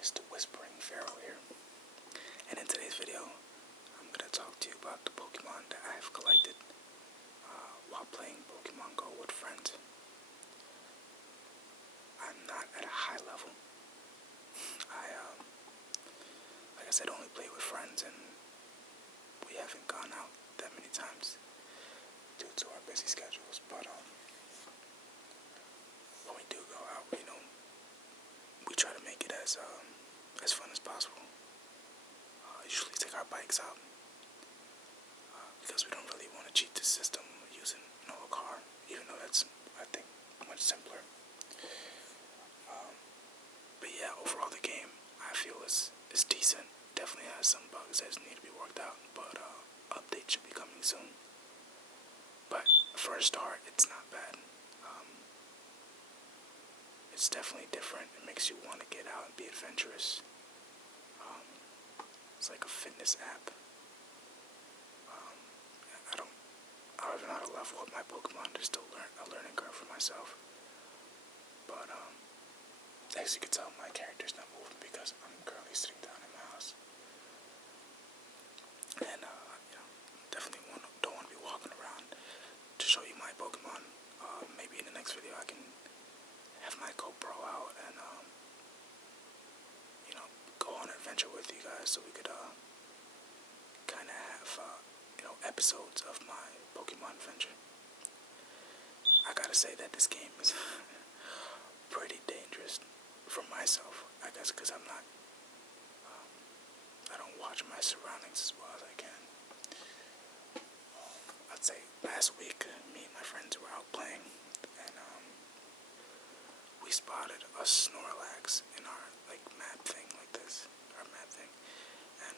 It's the Whispering Pharaoh here. And in today's video, I'm going to talk to you about the Pokemon that I have collected while playing Pokemon GO with friends. I'm not at a high level. Like I said, only play with friends, and we haven't gone out that many times due to our busy schedules. But when we do go out, we try to make it as fun as possible. Usually take our bikes out because we don't really want to cheat the system using a car, even though that's, I think, much simpler. But yeah, overall the game, I feel is decent. Definitely has some bugs that need to be worked out, but updates should be coming soon. But for a start, it's not bad. It's definitely different. It makes you want to get out and be adventurous. It's like a fitness app. I don't even know how to level up my Pokemon. There's still a learning curve for myself. But as you can tell, my character's not moving because I'm currently sitting down in my house. And definitely don't want to be walking around to show you my Pokemon. Maybe in the next video I can have my GoPro out and go on an adventure with you guys, so we could kind of have episodes of my Pokemon adventure. I gotta say that this game is pretty dangerous for myself, I guess, because I'm not I don't watch my surroundings as well as I can. I'd say last week me and my friends were out playing, and we spotted a Snorlax in our map thing, our map thing, and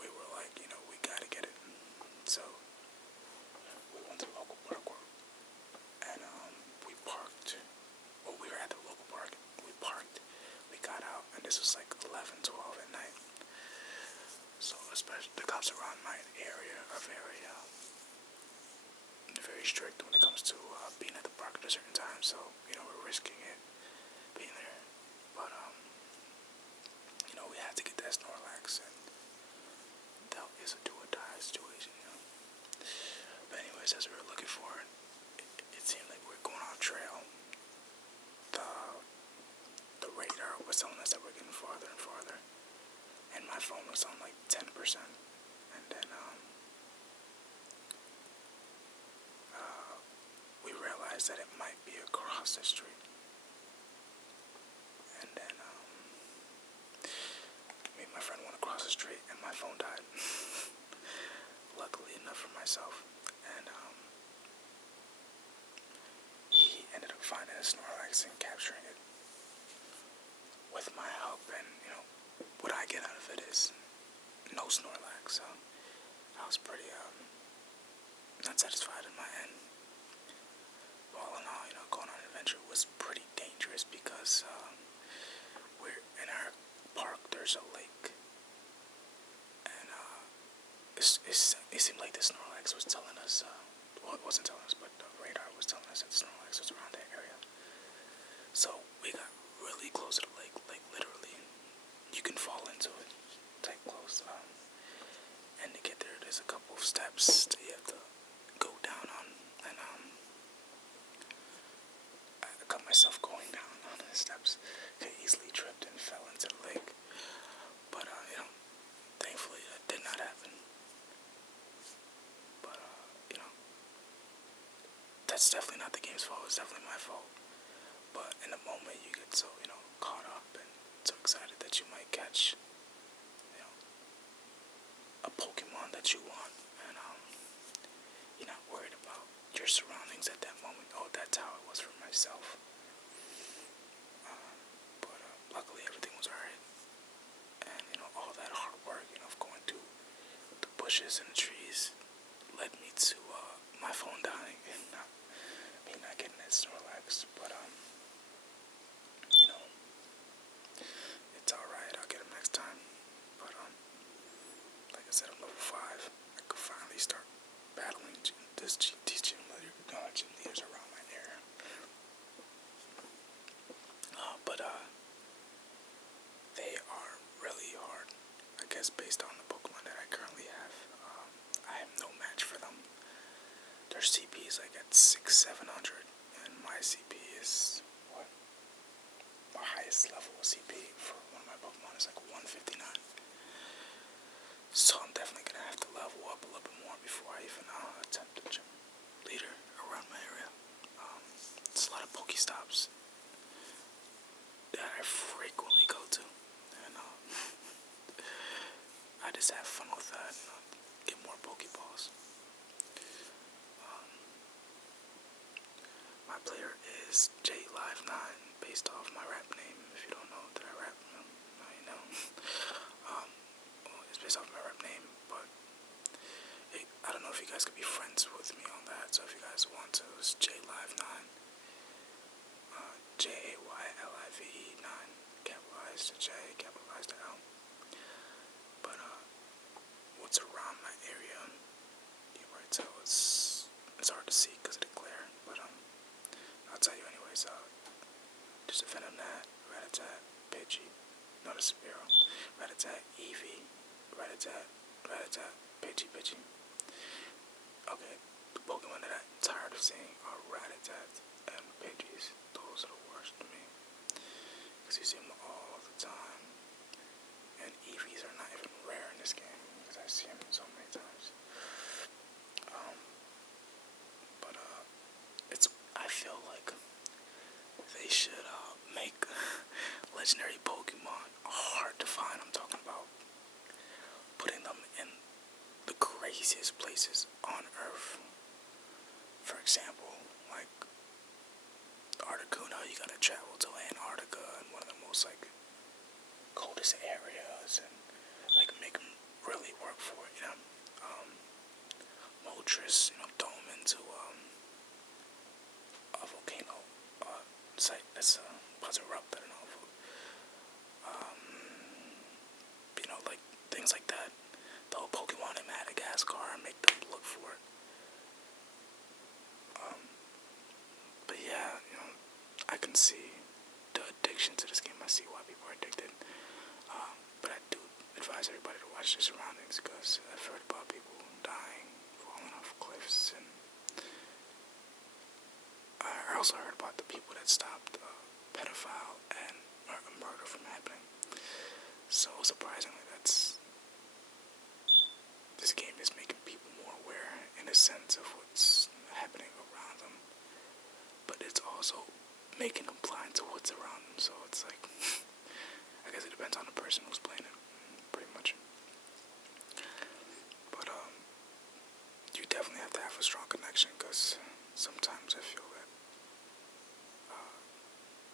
we were like, we gotta get it. So we went to the local park, and we parked. Well, we were at the local park. We parked. We got out, and this was 11, 12 at night. So especially the cops around my area are very strict when it comes to being at the park at a certain time. So we're risking it being there, but we had to get that Snorlax, and that is a do or die situation. But anyways, as we were looking for it, it seemed like we were going on trail. The radar was telling us that we're getting farther and farther, and my phone was on 10%, and then we realized that it might be across the street, and then me and my friend went across the street, and my phone died. Luckily enough for myself, and he ended up finding a Snorlax and capturing it with my help, and what I get out of it is no Snorlax, so I was pretty not satisfied in my end. All in all, going on an adventure was pretty dangerous because we're in our park. There's a lake, and it seemed like the Snorlax was telling us. Well, it wasn't telling us, but the radar was telling us that the Snorlax was around that area. So we got really close to the lake, literally. You can fall into it, type close. And to get there, there's a couple of steps that you have to go down on, and I got myself going down on the steps. I easily tripped and fell into the lake, but thankfully that did not happen. But that's definitely not the game's fault. It's definitely my fault. But in the moment, you get so caught up and so excited that you might catch a Pokemon that you want, and you're not worried about your surroundings at that moment. Oh, that's how it was for myself. But luckily everything was alright, and all that hard work of going through the bushes and the trees led me to my phone dying and me not getting that Snorlax. But it's alright. I'll get him next time. But like I said, I'm level 5. I could finally start battling these gym leaders around my area. But Pokestops that I frequently go to, and I just have fun with that. Get more Pokeballs. My player is JLive9, based off my rap name. If you don't know that I rap, now you know. Well, it's based off my rap name, but I don't know if you guys could be friends with me on that. So if you guys want to, it's JLive9, JAYLIVE 9, capitalized J, capitalized L. But what's around my area? You can probably tell it's hard to see because of the glare, but I'll tell you anyways. Just a Venonat, Rattata, Pidgey, not a Spearow, Rattata, Eevee, Rattata, Pidgey. Okay, the Pokemon that I'm tired of seeing are Rattatas and Pidgeys. Those are the worst to me, because you see them all the time, and Eevees are not even rare in this game, because I see them so many times. I feel like they should make legendary Pokemon hard to find. I'm talking about putting them in the craziest places on Earth. For example, like Articuno, you gotta travel to Antarctica and one of the most coldest areas, and make them really work for it. Moltres, throw them into a volcano site that's about to erupt. I don't know. Things like that. Throw a Pokemon in Madagascar and make them look for it. But yeah, I can see the addiction to this game. I see why people are addicted. But I do advise everybody to watch their surroundings, because I've heard about people dying, falling off cliffs, and I also heard about the people that stopped pedophile and murder from happening. So surprisingly, this game is making people more aware in a sense of what's happening around them, but it's also making them blind to what's around them. So it's I guess it depends on the person who's playing it, pretty much. But you definitely have to have a strong connection, because sometimes I feel that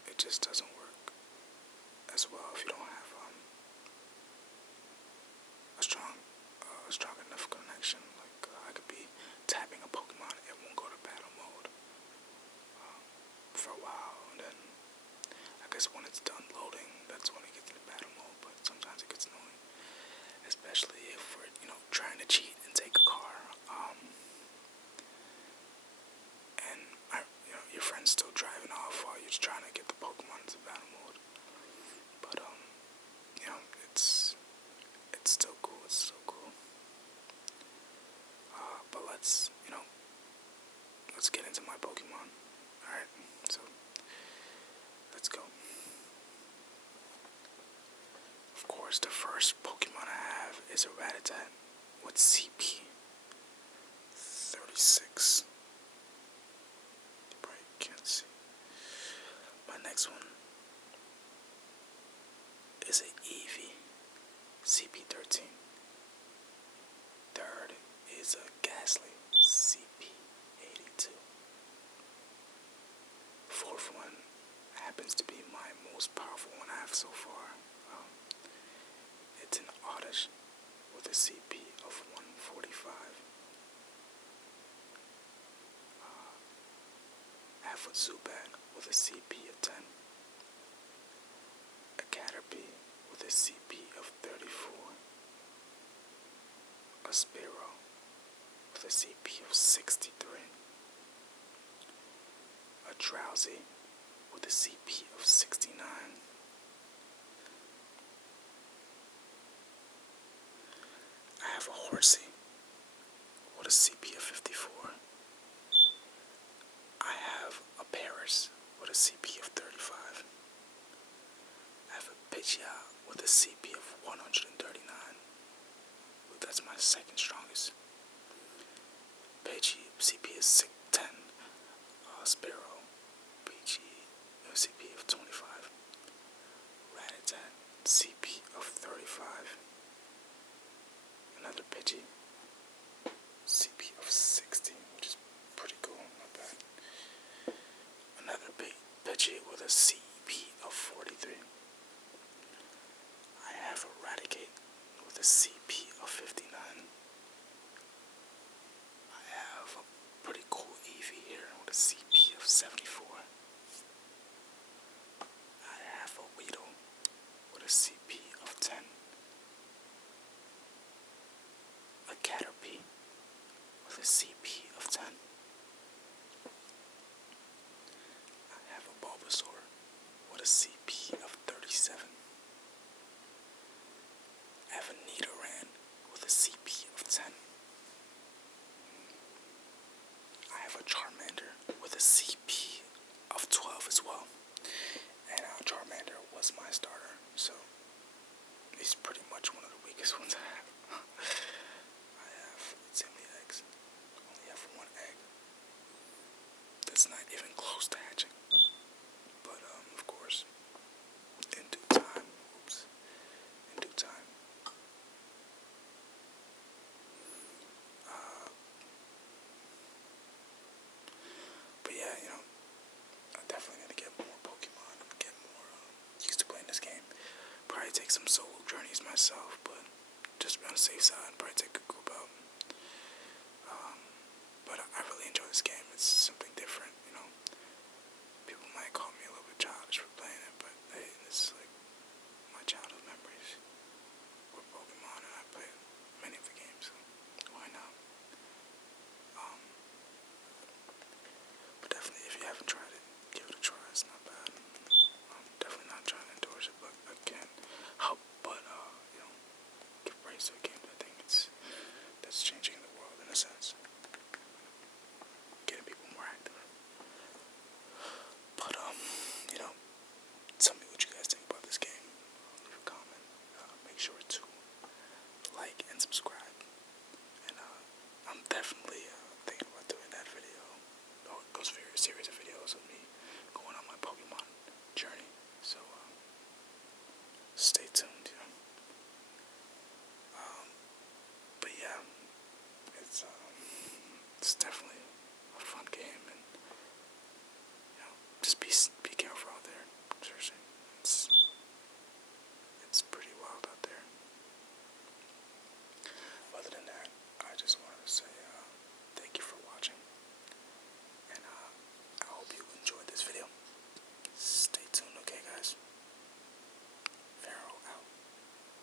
it just doesn't work as well if you don't have a strong enough connection. I could be tapping a Pokemon, it won't go to battle mode for a while, and then I guess when it's done loading, that's when it gets into battle mode. But sometimes it gets annoying, especially if we're trying to cheat and take a car, and your friend's still driving off while you're just trying to get the Pokemon into battle mode. But it's still cool. But let's get into my Pokemon. Alright, so let's go. Of course, the first Pokemon I have is a Rattata with CP 36. You probably can't see. My next one is an Eevee, CP 13. Third is a Ghastly, CP 82. Fourth one happens to be my most powerful one I have so far. It's an Oddish with a CP of 145. I have a Zubat with a CP of 10. A Caterpie with a CP of 34. A Spearow with a CP of 63. A Drowsy with a CP of 69. I have a Horsey with a CP of 54. I have a Paris with a CP of 35. I have a Pidgeot with a CP of 139. That's my second strongest. Pidgey, CP is 10. Spearow, Pidgey, Pidgey, CP of 60, which is pretty cool, not bad. Another Pidgey with a CP of 43. I have Eradicate with a CP of 59. I have a pretty cool Eevee here with a CP of 74. I have a Weedle with a CP of 10. A Caterpie with a CP of 10. I have a Bulbasaur with a CP of 37. I have a Nidoran with a CP of 10. I have a Charmander with a CP of 12 as well. And Charmander was my starter, so he's pretty much one of the weakest ones I have. I have, it's in the eggs. I only have one egg. That's not even close to hatching. But, of course, in due time, in due time. But yeah, I definitely need to get more Pokemon and get more used to playing this game. Probably take some solo journeys myself, but just be on the safe side, probably take a group out. But I really enjoy this game. It's something different, People might call me a little bit childish for playing it, but hey, this is like my childhood memories with Pokemon, and I played many of the games, so why not? But definitely, if you haven't tried it, give it a try. It's not bad. I'm definitely not trying to endorse it, but again, help. But give praise to a game that I think that's changing the world in a sense, getting people more active. But tell me what you guys think about this game. Leave a comment. Make sure to like and subscribe. And I'm definitely thinking about doing that video. Those series of videos of me going on my Pokemon journey. So stay tuned. But yeah, it's definitely a fun game, and